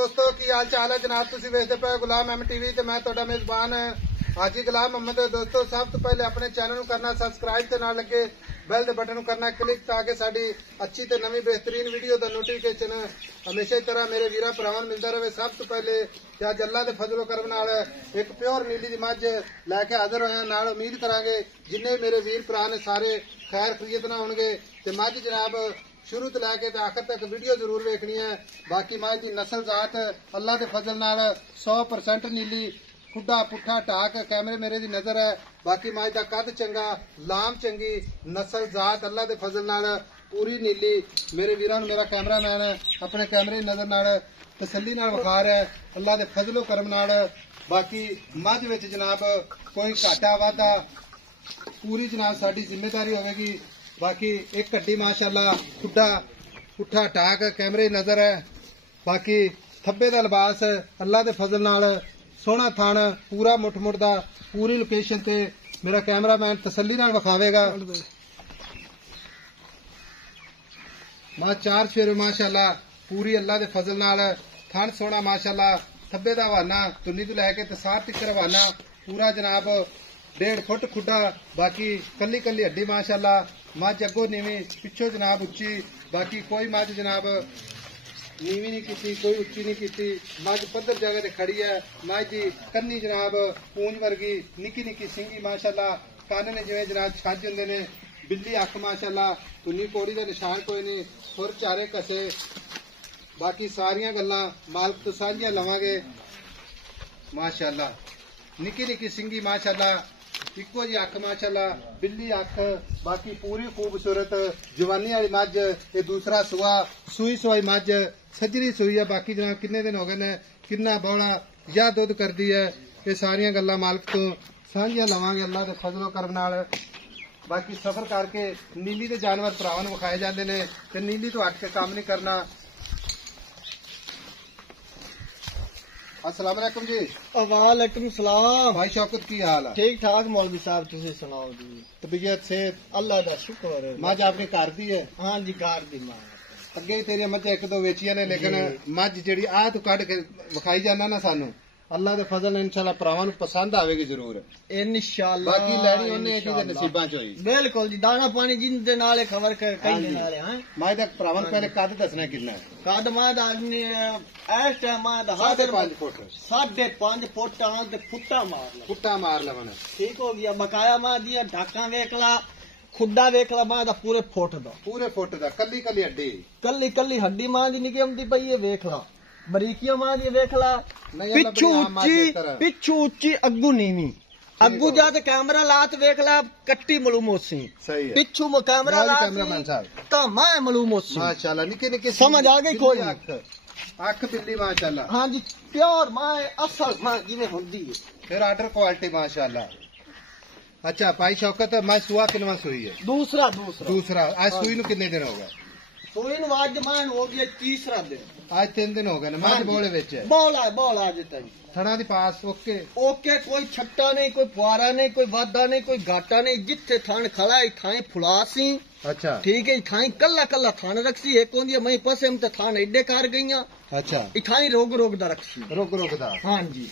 दोस्तों की हाल चाल है जनाब तुसी वेखदे पे गुलाम एम टीवी ते मैं तुहाडा मेजबान हाजी गुलाम मोहम्मद। दोस्तों सब तो पहले अपने चैनल नूं करना सबसक्राइब ते नाल लगे बैल दे बटन नूं करना क्लिक ताकि साडी अच्छी ते नवी बेहतरीन वीडियो दा नोटिफिकेशन हमेशा की तरह मेरे वीरां भरावां नूं मिलदा रहे। सब तो पहले अज अल्लाह दे फजलो करम नाल एक प्योर नीली दी मझ लैके हाजिर होया। नाल उम्मीद करांगे जिन्ने मेरे वीर भरा ने सारे खैर खरीद ना होणगे ते मझ जनाब शुरू तो लैके आखिर तक वीडियो जरूर वेखनी है। बाकी मझ की नस्ल जात अल्लाह के फजल नाल 100% नीली खुडा पुठा टाक कैमरे मेरे दी नजर है। बाकी मझ का कद चंगा लाम चंगी नस्ल जात अल्लाह के फजल नाल पूरी नीली मेरे वीरां मेरा कैमरामैन अपने कैमरे नजर नाल तसल्ली नाल विखा रहा है अल्लाह के फजलो करम नाल। बाकी मझ विच जनाब कोई घाटा वाधा पूरी जनाब साडी जिम्मेदारी होगी। बाकी एक कड्डी माशाअल्लाह खुडा पुठा टाक कैमरे नजर है। बाकी थब्बे दा लिबास अल्लाह दे फजल नाल सोहना थान पूरा मुठ दा पूरी लोकेशन ते मेरा कैमरामैन तसल्ली नाल विखावेगा। मां चार फेरे माशाअल्लाह पूरी अल्लाह दे फजल नाल थान सोहना माशाअल्लाह थब्बे दा हवाना तुन्नी तो लैके ते सार तिकर हवाना पूरा जनाब 1.5 फुट खुडा। बाकी कली कली हड्डी माशाअल्लाह मझ अगो नीवी पिछो जनाब उच्ची। बाकी कोई मझ जनाब नीवी नहीं की कोई उच्ची नहीं की मझ पद्धर जगह ते खड़ी है। मझ की कन्नी जनाब पूंज वर्गी निकी निकी सिंगी माशाअल्लाह कन्न ने जिवें जनाब छज हुंदे ने बिल्ली अख माशाअल्लाह तुन्नी कोड़ी का निशान कोई नहीं खुर चारे कसे। बाकी सारियां गल्लां मालक तो साझियां लवांगे माशाअल्लाह निकी निकी सिंगी माशाअल्लाह इको जी अख माशाअल्लाह बिल्ली अख। बाकी पूरी खूबसूरत जवानी वाली मझ ये दूसरा सुआ सुई सुई मझ सजरी सुई है। बाकी जनाब किन्ने दिन हो गए ने किन्ना बौला या दुध करदी है ये सारियां गल्लां मालक तो साझियां लवांगे अल्लाह के फजलो करम नाल। बाकी सफर करके नीली के जानवर भरावां नूं विखाए जांदे ने ते नीली तो हट के काम नहीं करना। अस्सलाम वालेकुम जी। वालेकुम सलाम भाई शौकत की हाल है? ठीक ठाक मौलवी साहब तुसी सुनाओ जी? तबीयत से अल्लाह दा शुक्र है। मझ आपने घर दी है? हाँ जी घर दी मां अगे भी तेरिया मझ एक दो वेचियां ने लेकिन मझ जी आ तू कढ़ के विखाई जाना ना सानू अल्लाह के फजल इंशाल्लाह भरावां नूं पसंद आवेगी जरूर इंशाल्लाह। बाकी लैनी उन्हें जी नसीबां च होई बिल्कुल जी दाना पानी जिंदे नाले खबर कहीं नाले हैं। मैं तक भरावां नूं पहले कद दसना कितना है? कद मां दा इस टाइम मां दा 5.5 फुट 5.5 फुट आं ते फुट्टा मार लवण ठीक हो गया। बकाया मां दियां ढाकां वेख ला खुडा वेख ला मां दा पूरे फुट दा कली कली हड्डी कली हड्डी मां दी निकी आंदी पई है वेख ला। बरीकियां मां दी वेख ला पिछू उच्ची अग्गू नीवी अग्गू जाते कैमरा लात वेख ला कट्टी मलूमोसी पिछू कैमरा लात मैं मलूमोसी माशाअल्लाह निके निके समझ आ गई कोई अख बिल्ली माशाअल्लाह। हाँ जी प्योर मां असल मां जिवें हुंदी है फिर आर्डर क्वालिटी माशाअल्लाह। अच्छा भाई शौकत मैं सुआ किनवा सुई है? दूसरा आज सुई नूं कितने दिन हो गए? सुई नूं आज मान हो गया तीसरा दिन। आज 3 दिन हो गए मैं बोले विच बोला आज तक थना दी पास ओके कोई छट्टा नहीं कोई फुआरा नहीं कोई वादा नहीं कोई घाटा नहीं जिथे थान खड़ा थाई फुलासी। अच्छा ठीक है थाई कला कला थान रखसी एक होंदी मई पसे में थान एडे कार गईयां। अच्छा थाई रोग दा रखसी रोग दा हाँ जी।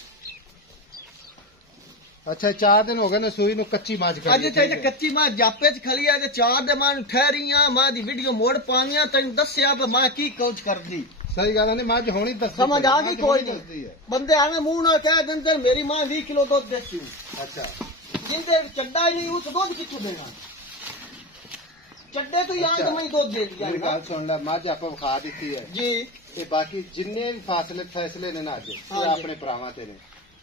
अच्छा 4 दिन हो गए ने सुई नूं कच्ची मां च अज ते कच्ची मां जापे च खली है 4 दे मां ठहरियां मां दी वीडियो मोड़ पानियां तैनूं दस्सिया मां की कोच करदी। सही गल नहीं मझ होनी दस समझ आ गई कोई नहीं बंदे आवे मुंह ना कह देंदे मेरी मां 20 किलो दूध देती। अच्छा जिंदे चड्डा ही नहीं उस दूध किथों देना चड्डे तो याद मैं दूध दे दिया। मेरी गल सुन ले मझ आपां विखा दित्ती है जी ते बाकी जिन्ने भी फैसले ने ना अज अपने भरावां ते ने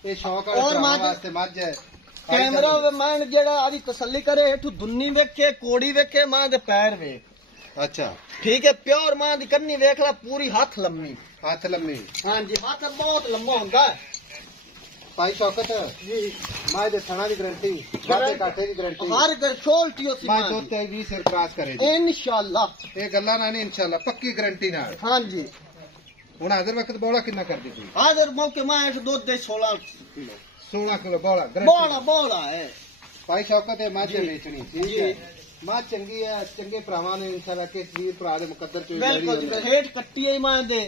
ये शौक वास्ते मझ कैमरा मैन जेड़ा आदी तसल्ली करे हेठू दुन्नी वेखे कोड़ी वेखे मां दे पैर वेख। अच्छा ठीक है प्योर मां दी कन्नी वेख ला पूरी हाथ लम्मी हाँ जी हाथ बहुत लम्बा हुंदा है। भाई शौकत जी मां दे थना दी गारंटी काठे दी गारंटी हर छोलटी होसी मां दो ते 20 सिर क्रॉस करे इंशाल्लाह ये गल्ला ना नहीं इंशाल्लाह पक्की गारंटी नाल। हाँ जी हुण हाजिर वक्त बोला कितना कर दी थी? हाजिर मौके मां दूध दे 16 किलो बोला है। भाई शौकत है मां बेचनी ठीक है मां चंगी है चंगे भरावां ने इंशाल्लाह के वीर भरा दे मुकद्दर च बिल्कुल हेठ कट्टी है मां दे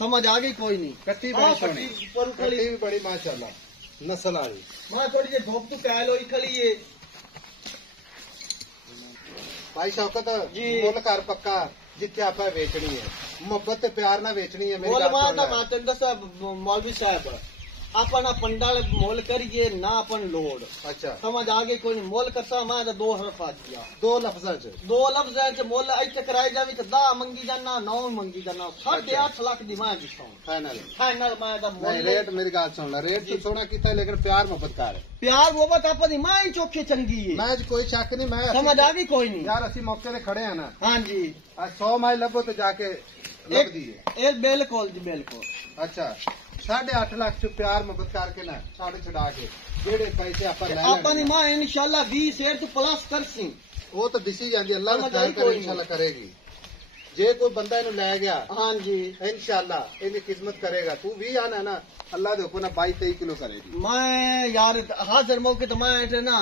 समझ आ गई कोई नहीं। कट्टी बड़ी सोहनी, कट्टी भी बड़ी माशाल्लाह नस्ल वाली। मैं थोड़ी जी धोप तो कैल होई खड़ी है भाई शौकत मुल कर पक्का जिथे आप वेचनी है, मुहब्बत प्यार ना वेचनी है। मौलवी साहब अपन पंडाल मोल करिए ना अपन लोड। अच्छा समझ आ गई कोई मोल करता मैं 2 हरफ आ गया, 2 लफ्ज मोल इतने कराई जावी तो 10 मंगी जाना 9 मंगी जाना 8.5 लाख दी मैं दिखाऊं फाइनल मैं रेट। मेरी गल सुन ला, रेट तो सोना कीता लेकिन प्यार मोहब्बत कर, प्यार मोहब्बत अपन मां ही चोखे चंगी है। मैं कोई शक नहीं, मैं समझ आ गई कोई नहीं यार, असि मौके ते खड़े हैं ना। हाँ जी 100 माइल लभो तो जाके लगदी है बिल्कुल जी बिल्कुल। अच्छा 8.5 लाख च प्यार मोहब्बत करके ना छड़ा के जेड़े पैसे अपन मां इंशाल्लाह 20 शेर तो प्लस कर सी, वो तो दिसी जांदी अल्लाह ने खैर करे इंशाल्लाह करेगी। जे कोई बंदा इन्हें ले गया हाँ जी इंशाल्लाह इनकी खिदमत करेगा। तू भी आना ना अल्लाह दे हुक्म 22-23 किलो करेगी। मैं यार हाजिर मौके तो मैं ना